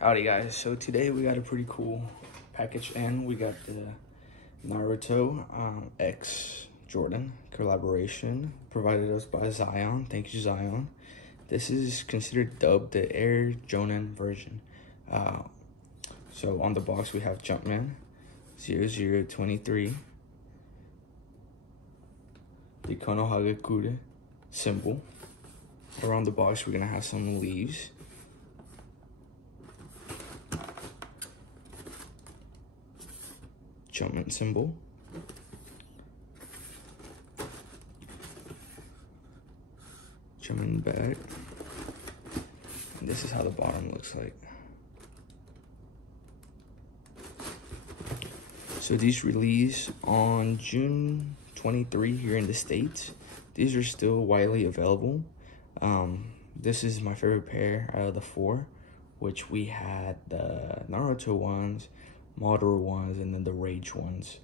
Howdy guys, so today we got a pretty cool package and we got the Naruto X Jordan collaboration provided us by Zion. Thank you, Zion. This is considered dubbed the Air Jonin version. So on the box we have Jumpman 0023, the Konohagakure symbol. Around the box we're gonna have some leaves. Jumpman symbol. Jumpman back. And this is how the bottom looks like. So these released on June 23 here in the States. These are still widely available. This is my favorite pair out of the four, which we had the Naruto ones, Madara ones, and then the Rage ones.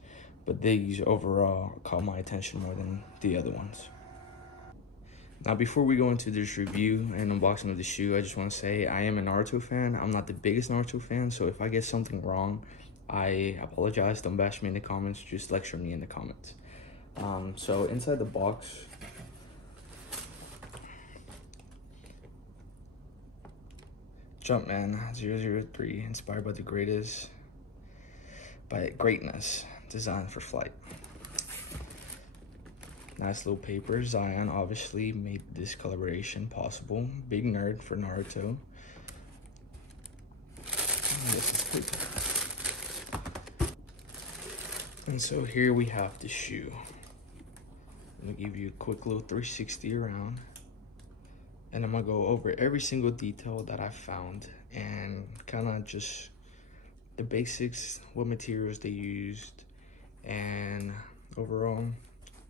But these overall caught my attention more than the other ones. Now, before we go into this review and unboxing of the shoe, I just want to say I am a Naruto fan. I'm not the biggest Naruto fan, so if I get something wrong, I apologize. Don't bash me in the comments, just lecture me in the comments. So inside the box, Jumpman 003, inspired by greatness, designed for flight. Nice little paper. Zion obviously made this collaboration possible. Big nerd for Naruto. And this is paper. And so here we have the shoe. I'm gonna give you a quick little 360 around. And I'm gonna go over every single detail that I found and kind of just the basics, what materials they used, and overall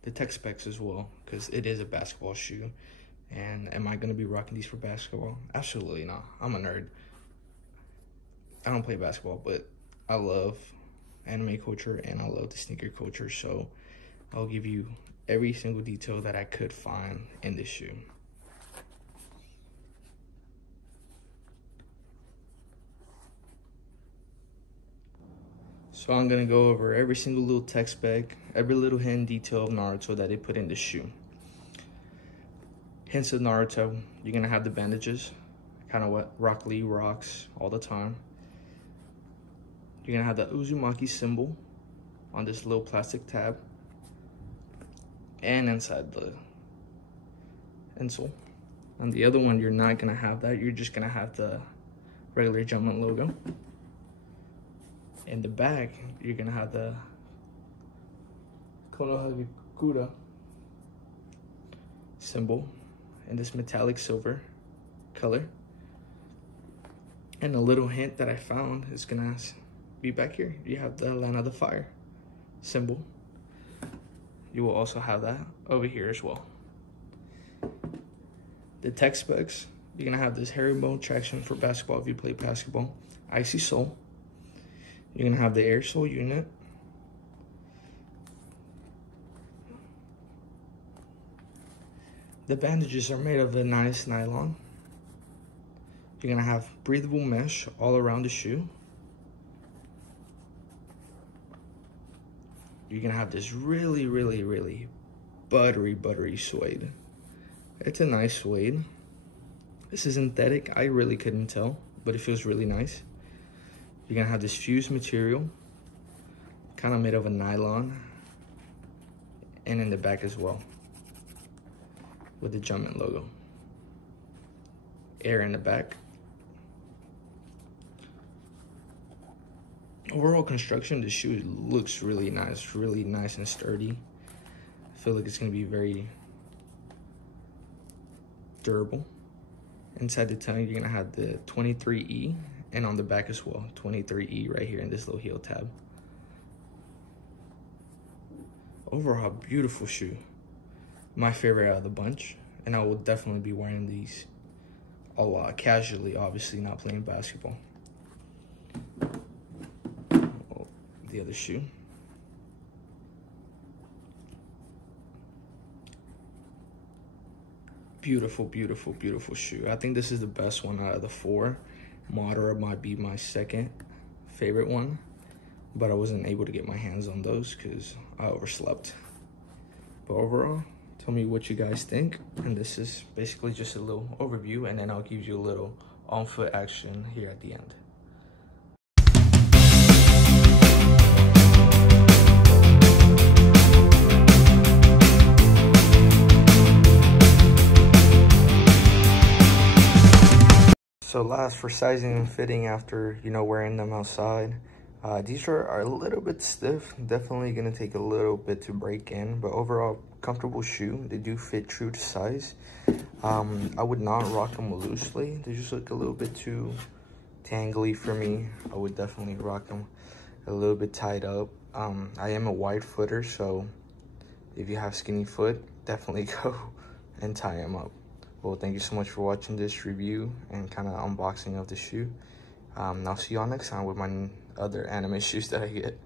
the tech specs as well, because it is a basketball shoe. And am I gonna be rocking these for basketball? Absolutely not. I'm a nerd. I don't play basketball, but I love anime culture and I love the sneaker culture, so I'll give you every single detail that I could find in this shoe. So I'm gonna go over every single little tech spec, every little hidden detail of Naruto that they put in the shoe. Hints of Naruto, you're gonna have the bandages, kind of what Rock Lee rocks all the time. You're gonna have the Uzumaki symbol on this little plastic tab and inside the insole. On the other one, you're not gonna have that. You're just gonna have the regular Jumpman logo. In the back, you're gonna have the Konohagakure symbol in this metallic silver color. And a little hint that I found is gonna be back here. You have the Land of the Fire symbol. You will also have that over here as well. The tech specs, you're gonna have this herringbone traction for basketball if you play basketball. Icy sole. You're gonna have the air sole unit. The bandages are made of a nice nylon. You're gonna have breathable mesh all around the shoe. You're gonna have this really buttery suede. It's a nice suede. This is synthetic. I really couldn't tell, but it feels really nice. You're gonna have this fused material, kind of made of a nylon, and in the back as well, with the Jumpman logo. Air in the back. Overall construction, the shoe looks really nice and sturdy. I feel like it's gonna be very durable. Inside the tongue, you're gonna have the 23E, and on the back as well, 23E right here in this little heel tab. Overall, beautiful shoe. My favorite out of the bunch, and I will definitely be wearing these a lot, casually, obviously not playing basketball. The other shoe. Beautiful shoe. I think this is the best one out of the four. Madara might be my second favorite one, but I wasn't able to get my hands on those because I overslept. But overall, tell me what you guys think. And this is basically just a little overview, and then I'll give you a little on-foot action here at the end. So last, for sizing and fitting after, you know, wearing them outside. These are a little bit stiff, definitely gonna take a little bit to break in, but overall comfortable shoe. They do fit true to size. I would not rock them loosely. They just look a little bit too tangly for me. I would definitely rock them a little bit tied up. I am a wide footer, so if you have skinny foot, definitely go and tie them up. Well, thank you so much for watching this review and kind of unboxing of the shoe. I'll see y'all next time with my other anime shoes that I get.